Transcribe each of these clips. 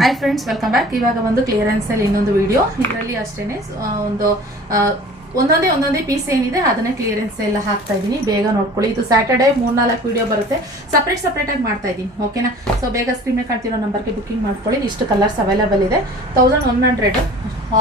Hi friends, welcome back. ಇವಾಗ ಒಂದು clearance ಅಲ್ಲಿ ಇನ್ನೊಂದು ವಿಡಿಯೋ. ಇದರಲ್ಲಿ ಅಷ್ಟೇನೆ ಒಂದು ಒಂದೊಂದೇ ಪೀಸ್ ಏನಿದೆ ಅದನ್ನೇ ಕ್ಲಿಯರೆನ್ಸ್ ಎಲ್ಲ ಹಾಕ್ತಾ ಇದೀನಿ. ಬೇಗ ನೋಡ್ಕೊಳ್ಳಿ. ಇದು ಸ್ಯಾಟರ್ಡೆ 3-4 ವಿಡಿಯೋ ಬರುತ್ತೆ. ಸಪ್ರೇಟ್ ಆಗಿ ಮಾಡ್ತಾ ಇದೀನಿ, ಓಕೆನಾ? ಸೊ ಬೇಗ ಸ್ಕ್ರೀನ್ ಮೇಲೆ ಕಾಣ್ತಿರೋ ನಂಬರ್ಗೆ ಬುಕಿಂಗ್ ಮಾಡ್ಕೊಳ್ಳಿ. ಇಷ್ಟು ಕಲರ್ಸ್ ಅವೈಲೇಬಲ್ ಇದೆ. 1100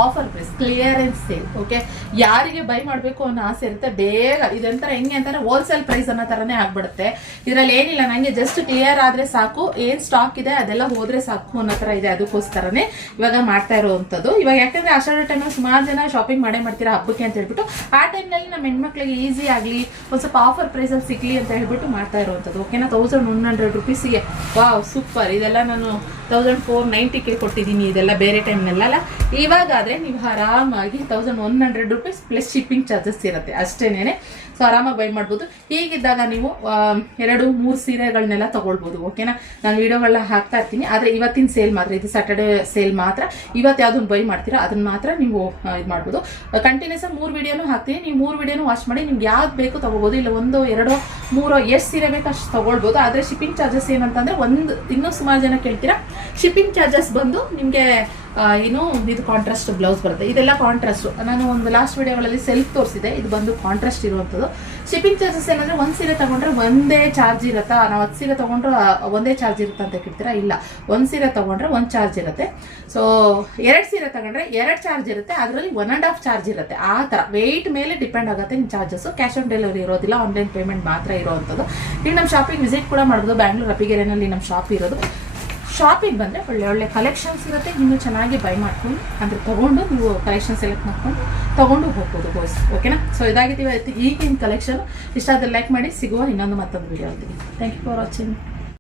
offer price, clearance sale. Okay, ಯಾರಿಗೆ ಬೈ ಮಾಡಬೇಕು ಅನ್ನೋ ಆಸೆ ಇರುತ್ತೆ ಬೇಗ ಇದೊಂಥರ ಹೆಂಗೆ ಅಂತಾರೆ ಹೋಲ್ಸೇಲ್ ಪ್ರೈಸ್ ಅನ್ನೋ ತರನೇ ಆಗ್ಬಿಡುತ್ತೆ. ಇದರಲ್ಲಿ ಏನಿಲ್ಲ, ನಂಗೆ ಜಸ್ಟ್ ಕ್ಲಿಯರ್ ಆದ್ರೆ ಸಾಕು, ಏನ್ ಸ್ಟಾಕ್ ಇದೆ ಅದೆಲ್ಲ ಹೋದ್ರೆ ಸಾಕು ಅನ್ನೋ ತರ ಇದೆ. ಅದಕ್ಕೋಸ್ಕರನೇ ಇವಾಗ ಮಾಡ್ತಾ ಇರುವಂತದ್ದು. ಇವಾಗ ಯಾಕಂದ್ರೆ ಆಷಾಢ ಟೈಮಲ್ಲಿ ಸುಮಾರು ಜನ ಶಾಪಿಂಗ್ ಮಾಡ್ತೀರಾ ಹಬ್ಬಕ್ಕೆ ಅಂತ ಹೇಳ್ಬಿಟ್ಟು, ಆ ಟೈಮ್ನಲ್ಲಿ ನಮ್ಮ ಹೆಣ್ಮಕ್ಳಿಗೆ ಈಸಿ ಆಗಲಿ, ಒಂದ್ ಸ್ವಲ್ಪ ಆಫರ್ ಪ್ರೈಸ್ ಅಲ್ಲಿ ಸಿಗ್ಲಿ ಅಂತ ಹೇಳ್ಬಿಟ್ಟು ಮಾಡ್ತಾ ಇರುವಂತದ್ದು. ಓಕೆನಾ? 1100 ರುಪೀಸ್ಗೆ. Wow, super. ಇದೆಲ್ಲ ನಾನು 1490 ಕೊಟ್ಟಿದ್ದೀನಿ. ಇದೆಲ್ಲ ಬೇರೆ ಟೈಮ್ನೆಲ್ಲ. ಇವಾಗ ಆದ್ರೆ ನೀವು ಆರಾಮಾಗಿ 1100 ರುಪೀಸ್ ಪ್ಲಸ್ ಶಿಪ್ಪಿಂಗ್ ಚಾರ್ಜಸ್ ಇರುತ್ತೆ ಅಷ್ಟೇನೆ. ಸೊ ಆರಾಮಾಗಿ ಬೈ ಮಾಡ್ಬೋದು. ಹೀಗಿದ್ದಾಗ ನೀವು 2-3 ಸೀರೆಗಳನ್ನೆಲ್ಲ ತಗೊಳ್ಬೋದು. ಓಕೆನಾ? ನಾನು ವಿಡಿಯೋಗಳನ್ನ ಹಾಕ್ತಾ ಇರ್ತೀನಿ. ಆದ್ರೆ ಇವತ್ತಿನ ಸೇಲ್ ಮಾತ್ರ, ಇದು ಸ್ಯಾಟರ್ಡೆ ಸೇಲ್ ಮಾತ್ರ. ಇವತ್ತು ಯಾವ್ದನ್ನ ಬೈ ಮಾಡ್ತೀರಾ ಅದನ್ನ ಮಾತ್ರ ನೀವು ಇದು ಮಾಡ್ಬೋದು. ಕಂಟಿನ್ಯೂಸ್ 3 ವಿಡಿಯೋನು ಹಾಕ್ತೀನಿ. ನೀವು 3 ವಿಡಿಯೋನು ವಾಚ್ ಮಾಡಿ ನಿಮ್ಗೆ ಯಾವ್ದು ಬೇಕು ತಗೋಬಹುದು. ಇಲ್ಲ 1, 2, 3 ಎಷ್ಟು ಸೀರೆ ಬೇಕು ಅಷ್ಟು ತಗೊಳ್ಬೋದು. ಆದ್ರೆ ಶಿಪ್ಪಿಂಗ್ ಚಾರ್ಜಸ್ ಏನಂತಂದ್ರೆ ಇನ್ನೂ ಸುಮಾರು ಜನ ಕೇಳ್ತೀರಾ, ಶಿಪ್ಪಿಂಗ್ ಚಾರ್ಜಸ್ ಬಂದು ನಿಮ್ಗೆ ಇದು ಕಾಂಟ್ರಾಸ್ಟ್ ಬ್ಲೌಸ್ ಬರುತ್ತೆ. ಇದೆಲ್ಲ ಕಾಂಟ್ರಾಸ್ಟ್. ನಾನು ಒಂದು ಲಾಸ್ಟ್ ವಿಡಿಯೋಗಳಲ್ಲಿ ಸೆಲ್ಫ್ ತೋರಿಸಿದೆ. ಇದು ಬಂದು ಕಾಂಟ್ರಾಸ್ಟ್ ಇರುವಂಥದ್ದು. ಶಿಪ್ಪಿಂಗ್ ಚಾರ್ಜಸ್ ಏನಂದ್ರೆ 1 ಸೀರೆ ತಗೊಂಡ್ರೆ ಒಂದೇ ಚಾರ್ಜ್ ಇರುತ್ತಾ? ನಾವು 10 ಸೀರೆ ತಗೊಂಡ್ರೆ ಒಂದೇ ಚಾರ್ಜ್ ಇರುತ್ತೆ ಅಂತ ಕೇಳ್ತೀರಾ? ಇಲ್ಲ, 1 ಸೀರೆ ತಗೊಂಡ್ರೆ 1 ಚಾರ್ಜ್ ಇರುತ್ತೆ. ಸೊ 2 ಸೀರೆ ತಗೊಂಡ್ರೆ 2 ಚಾರ್ಜ್ ಇರುತ್ತೆ. ಅದರಲ್ಲಿ 1.5 ಚಾರ್ಜ್ ಇರುತ್ತೆ. ಆ ತರ ವೆಯ್ಟ್ ಮೇಲೆ ಡಿಪೆಂಡ್ ಆಗುತ್ತೆ ನಿಮ್ಮ ಚಾರ್ಜಸ್. ಕ್ಯಾಶ್ ಆನ್ ಡೆಲಿವರಿ ಇರೋದಿಲ್ಲ, ಆನ್ಲೈನ್ ಪೇಮೆಂಟ್ ಮಾತ್ರ ಇರುವಂಥದ್ದು. ಈಗ ನಮ್ಮ ಶಾಪಿಗೆ ವಿಸಿಟ್ ಕೂಡ ಮಾಡ್ಬೋದು. ಬ್ಯಾಂಗ್ಳೂರ್ ಅಪಿಗೆರೆನಲ್ಲಿ ನಮ್ಮ ಶಾಪ್ ಇರೋದು. ಶಾಪಿಗೆ ಬಂದರೆ ಒಳ್ಳೆ ಕಲೆಕ್ಷನ್ಸ್ ಇರುತ್ತೆ. ಇನ್ನೂ ಚೆನ್ನಾಗಿ ಬೈ ಮಾಡ್ಕೊಂಡು ಅಂದರೆ ತೊಗೊಂಡು ನೀವು ಕಲೆಕ್ಷನ್ ಸೆಲೆಕ್ಟ್ ಮಾಡ್ಕೊಂಡು ತೊಗೊಂಡು ಹೋಗ್ಬೋದು ಬಾಯ್ಸ್. ಓಕೆನಾ? ಸೊ ಇದಾಗಿದ್ದೀವಿ ಈಗಿನ ಕಲೆಕ್ಷನ್. ಇಷ್ಟ ಆದರೆ ಲೈಕ್ ಮಾಡಿ. ಸಿಗುವ ಇನ್ನೊಂದು ಮತ್ತೊಂದು ವಿಡಿಯೋ ಆಗ್ತೀವಿ. Thank you for watching.